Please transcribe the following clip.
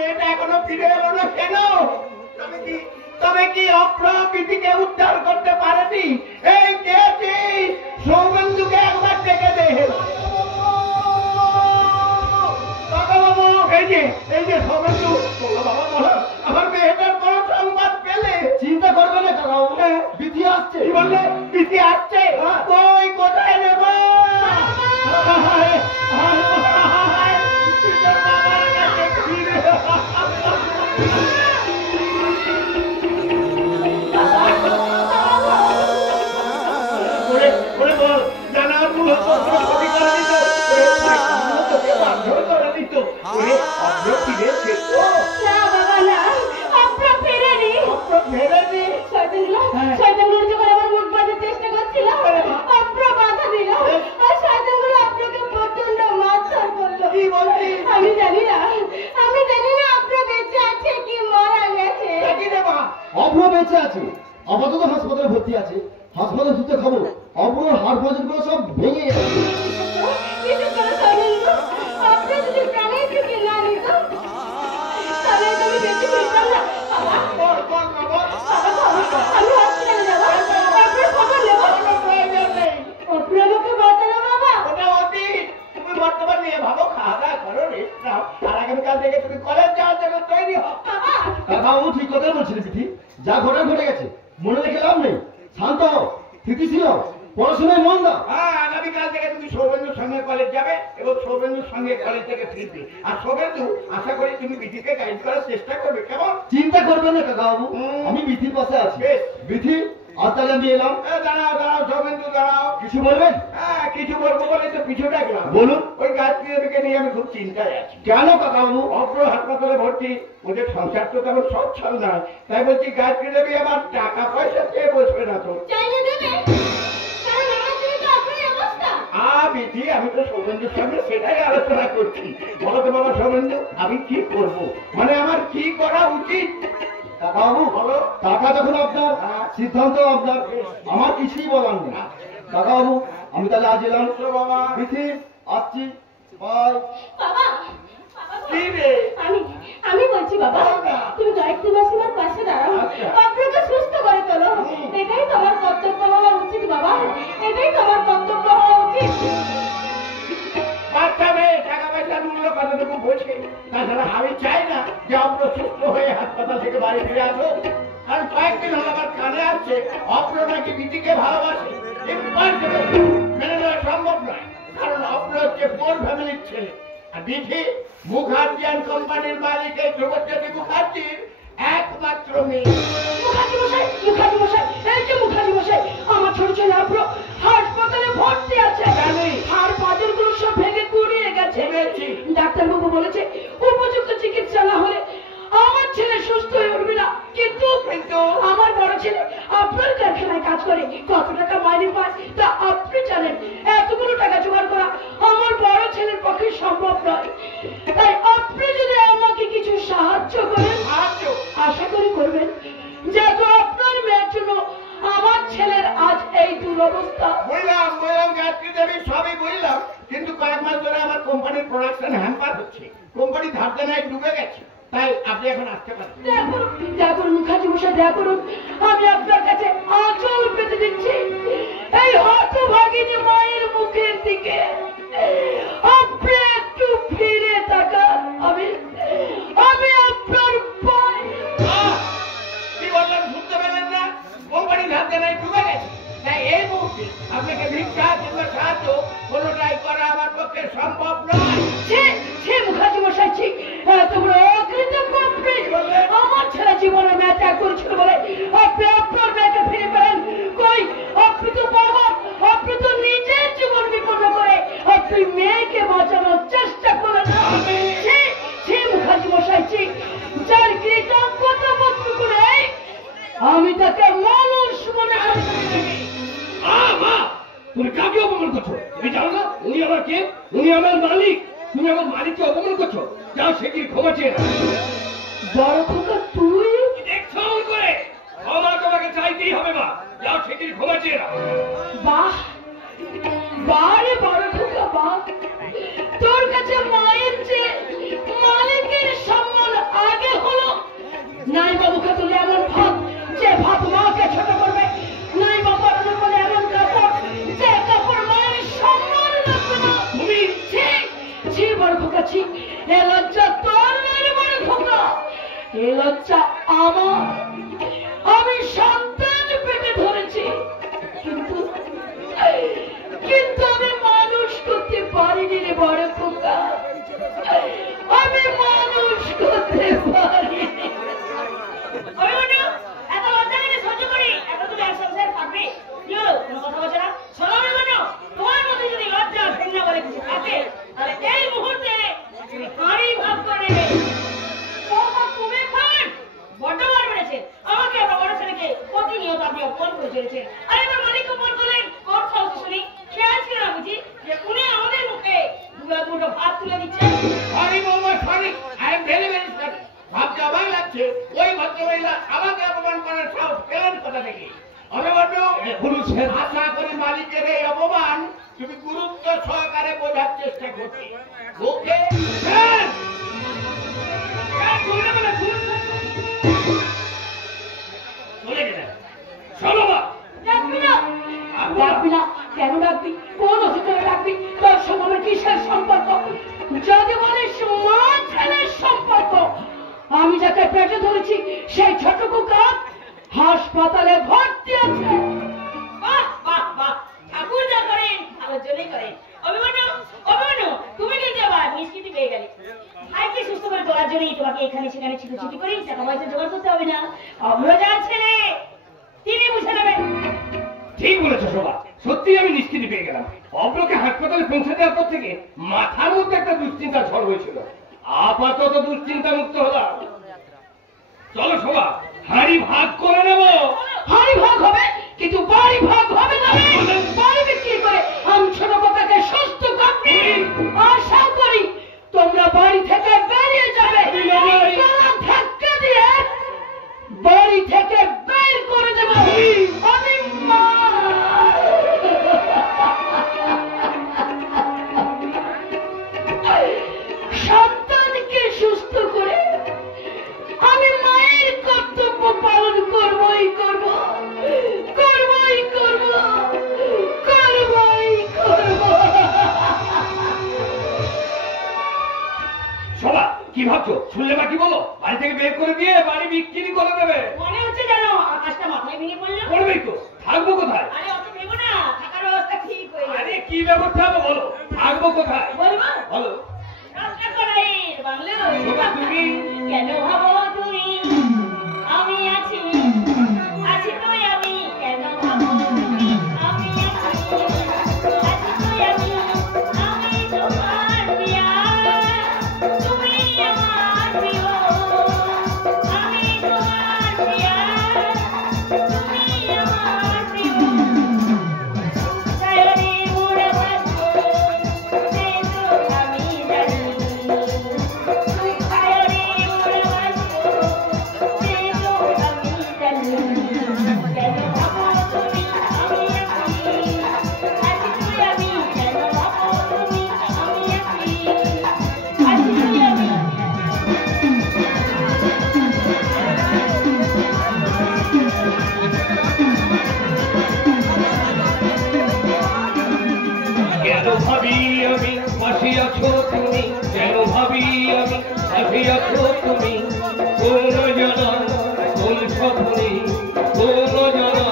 মেয়েটা এখনো ফিরে এলো না কেন? তবে কি অপ্রকৃতিকে উদ্ধার করতে পারেনি? এই কে সৌমেন্দুকে একবার ডেকে দে। এই যে সৌমেন্দু, বাবা বলো, আমার মেয়েটার বড় সংবাদ পেলে? চিন্তা করবে না কাকাবাবু, বিধি আসছে। কি বললে? বিধি আসছে? কই, কোথায় নেব? আমি জানি না আপনার বেঁচে আছে কি মারা গেছে। অভ্র বেঁচে আছে, আপাতত হাসপাতালে ভর্তি আছে। হাসপাতাল সূত্রে খবর অভ্রর হাড় পাঁজর গুলো সব ভেঙে গেছে। আপনি যদি প্রাণের থেকে না নিত তাহলে তুমি বেঁচে ফিরতাম না। আমি হসপিটালে যাবো, আপনার খবর নেবো। আপনাকে বাঁচানো বাবা। ওটা অতীত, তুমি বর্তমান নিয়ে ভাবো, খাওয়া দাওয়া করো, রেস্ট নাও, আর আগামীকাল থেকে তুমি কলেজ যাওয়ার জন্য তৈরি হও। কাকাবাবু ঠিক কথাই বলছেন বিধি, যা ঘটে ঘটে গেছে, মনে রেখে লাভ নেই। শান্ত হও, স্থিতিশীল হও, পড়াশোনায় মন দাও। হ্যাঁ, আগামীকাল থেকে তুমি সৌমেন্দুর সঙ্গে কলেজ যাবে এবং সৌমেন্দুর সঙ্গে কলেজ থেকে ফিরবে। আর সৌমেন্দু, আশা করি তুমি বিধিকে গাইড করার চেষ্টা করবে, কেমন? চিন্তা করবেন না কাকাবাবু, আমি বিধির পাশে আছি। বিধি, আজ তাহলে আমি এলাম। দাঁড়াও সৌমেন্দু, দাঁড়াও। কিছু বলবেন? হ্যাঁ, কিছু বলবো বলে তো পিছু ডাকলাম। বলুন। ওই গাছকে নিয়ে আমি খুব চিন্তায় আছি। কেন কাকাবাবু? অপ্র হাসপাতালে ভর্তি, ওদের সংসার তো তেমন সচ্ছল নয়, তাই বলছি গাছকে দেবে আবার টাকা পয়সা চেয়ে বসবে না তো। চাইলে দেবে, কারণ আমার জন্য তো আপনার অবস্থা। বিধি, আমি তো সৌমেন্দুর সঙ্গে সেটাই আলোচনা করছি। বলো তো বাবা সৌমেন্দু, আমি কি করব, মানে আমার কি করা উচিত? কাকাবাবু, বলো। টাকা যখন আপনার, সিদ্ধান্ত আপনার, আমার কিছুই বলার নেই। কাকাবাবু, আমি তাহলে আজ এলাম। বাবা বিধি, আসছি, বাই। বাবা, কি রে? আমি বলছি বাবা, তুমি গায়ত্রী মাসিমার পাশে দাঁড়াও, আপনাকে সুস্থ করে তোলো। এটাই তোমার কর্তব্য হওয়া উচিত বাবা, এটাই তোমার কর্তব্য হওয়া উচিত। বাচ্চা মেয়ে টাকা পয়সার মূল্য কতটুকু বোঝে? তাছাড়া আমি চাই না যে অপ্র সুস্থ হয়ে হাসপাতাল থেকে বাড়ি ফিরে আসো। কারণ কয়েকদিন হলো আমার কানে আসছে অপ্র নাকি বিধিকে ভালোবাসে। মেনে নেওয়া সম্ভব নয়, কারণ অপ্র হচ্ছে পোর ফ্যামিলির ছেলে, আর বিধি মুখার্জিয়ান কোম্পানির মালিক এই জগৎজ্যোতি মুখার্জির একমাত্র মেয়ে। মুখার্জি মশাই, এই যে মুখার্জি মশাই, আমার ছোট ছেলে অপ্র হাসপাতালে ভর্তি আছে। হাড় পাঁজর গুলো সব ভেঙে গুড়িয়ে গেছে। ডাক্তারবাবু বলেছে উপযুক্ত চিকিৎসা না হলে আমার ছেলে সুস্থ হয়ে উঠবে না। কিন্তু আমার বড় ছেলে আপনার কারখানায় কাজ করে, কত টাকা মাইনে পায় তা আপনি জানেন। এতগুলো টাকা জোগাড় করা আমার বড় ছেলের পক্ষে সম্ভব নয়। তাই আপনি যদি আমাকে কিছু সাহায্য করেন, আশা করি করবেন, যেহেতু আপনার মেয়ের জন্য আমার ছেলের আজ এই দুরবস্থা। বললাম গায়ত্রী দেবী, সবই বললাম, কিন্তু কয়েক মাস ধরে আমার কোম্পানির প্রোডাকশন হ্যাম্পার হচ্ছে, কোম্পানি ধার দেনায় ডুবে গেছে, তাই আপনি এখন আসতে পারেন। দয়া করুন মুখার্জি মশাই, দয়া করুন, আমি আপনার কাছে আঁচল পেতে দিচ্ছি। এই হতভাগিনী মায়ের মুখের দিকে আপনি একটু ফিরে তাকান। আমি আপনার পায়ে। কি বললাম শুনতে পেলেন না? কোম্পানি ধার দেনায় ডুবে গেছে, তাই এই মুহূর্তে আপনাকে ভিক্ষা কিংবা সাহায্য কোনোটাই করা আমার পক্ষে সম্ভব নয়। মুখার্জি মশাই, ঠিক তোমরা অকৃতজ্ঞ। আমার ছেলে জীবনে মেয়ে ত্যাগ করেছিল বলে আপনি আপনার মেয়েকে ফিরে পেলেন। কই, আপনি তো বাবা, আপনি তো নিজের জীবন বিপন্ন করে আপনি মেয়েকে বাঁচানোর চেষ্টা করেন। মুখার্জি মশাই, ঠিক যার কৃতজ্ঞতা বোধ করে আমি তাকে মানুষ মনে করি। তুমি কাকে অপমান করছো? তুমি জানো না উনি আমার কে? উনি আমার মালিক। তুমি আমার মালিককে অপমান করছো। যাও সে কি ক্ষমা চেয়ে না। বড় খোকা, তুই দেখছো করে ক্ষমা তোমাকে চাইতেই হবে মা। যাও সে কি ক্ষমা চেয়ে না। বাহ, বারে বড় খোকা, বাহ, তোর কাছে মায়ের চেয়ে মালিকের সম্মান সে লজ্জা আমার। আমি সন্তান পেটে ধরেছি, কিন্তু আমি মানুষ করতে পারিনি রে বড় খোকা, আমি মানুষ করতে পারিনি। এত লজ্জা নিয়ে সহ্য করি, এত তুমি এক সংসারে থাকবে, কি হলো? কোনো কথা বলছে না? শোনো মেমনো, তোমার মধ্যে যদি লজ্জা ঘৃণা বলে কিছু থাকে, তাহলে এই মুহূর্তে তুমি হাঁড়ি ভাগ করে নেবে। তুমি খান বড্ড বার বেড়েছে, আমাকে আপনার বড় ছেলেকে প্রতিনিয়ত আপনি অপমান করে চলেছেন। আর এবার মালিককে ফোন করলেন, ওর সাহস শুনি খেয়াল ছিল না বুঝি যে উনি আমাদের মুখে দুটো ভাত তুলে দিচ্ছেন। সরি বৌমা, sorry, I am very very sorry. ভাবতে অবাক লাগছে, ওই ভদ্রমহিলা আমাকে অপমান করার সাহস পেলেন কোথা থেকে? আশা করি মালিকের এই অপমান তুমি গুরুত্ব সহকারে বোঝার চেষ্টা করছি। ওকে চলে গেলেন। চলো মা। ডাকবি না, ডাকবি না, কেন ডাকবি? কোন অধিকারে ডাকবি? তোর সঙ্গে আমার কিসের সম্পর্ক? যদি বলিস মা ছেলের সম্পর্ক, আমি যাকে পেটে ধরেছি সেই ছোট কুকা হাসপাতালে ভর্তি আছে। বাহ বাহ বাহ, ঠাকুর যা করেন ভালোর জন্যই করেন। অভিমন্যু, অভিমন্যু, তুমি কিন্তু আবার নিষ্কৃতি পেয়ে গেলে। ভাইকে সুস্থ করে তোলার জন্যই তোমাকে এখানে সেখানে ছুটি করি, টাকা পয়সা জোগাড় করতে হবে না। অভ্রজার ছেলে তিনি বুঝে নেবেন। ঠিক বলেছো শোভা, সত্যি আমি নিশ্চিত পেয়ে গেলাম। অব্রকে হাসপাতালে পৌঁছে দেওয়ার পর থেকে মাথার মধ্যে একটা দুশ্চিন্তার ঝড় হয়েছিল, আপাতত দুশ্চিন্তা মুক্ত হলাম। চলো শোভা, হাঁড়ি ভাগ করে নেব। হাড়ি ভাগ হবে, কিন্তু বাড়ি ভাগ হবে না। বাড়ি বিক্রি করে আমি ছোট কথাকে সুস্থ করতে আশা করি তোমরা বাড়ি থেকে বেরিয়ে যাবে। ধাক্কা দিয়ে বাড়ি থেকে বের করে দেব আমি। মা সন্তানকে সুস্থ করে আমি মায়ের কর্তব্য পালন করবই করব, করবই করব, করবই করব। শোভা, কি ভাবছো? শুনলে বা কি বলো? বাড়ি থেকে বের করে দিয়ে বাড়ি বিক্রি করে দেবে। মনে হচ্ছে জানো আকাশটা মাথায় ভেঙে পড়লো। করবেই তো, থাকবো কোথায়? আরে অত ভেবো না, থাকার ব্যবস্থা ঠিক হয়ে যাবে। আরে কি ব্যবস্থা হবে বলো, থাকবো কোথায় বলবো বলো। রাস্তা করাইয়ের বাংলো। শোভা, তুমি কেন ভাবো তুমি আমি আছি, আছি তো আমি, কেন ভাবো তুমি আমি আছি, আছি তো আমি, আমি তোমার প্রিয়া, তুমি আমার প্রিয়, আমি তোমার প্রিয়া, তুমি আমার প্রিয়। সায়রে মোড়া বাজো, সে তো আমি জানি। সায়রে মোড়া বাজো, সে তো আমি জানি। কেন ভাবো তুমি আমি আছি, আছি তুই আমি, কেন ভাবো তুমি আমি আছি, আছি তুই আমি। কেন ভাবি আমি পাশে আছো তুমি, কেন ভাবি আমি পাশে আছো তুমি, কোন জানা কোন স্বপ্নে, কোন জানা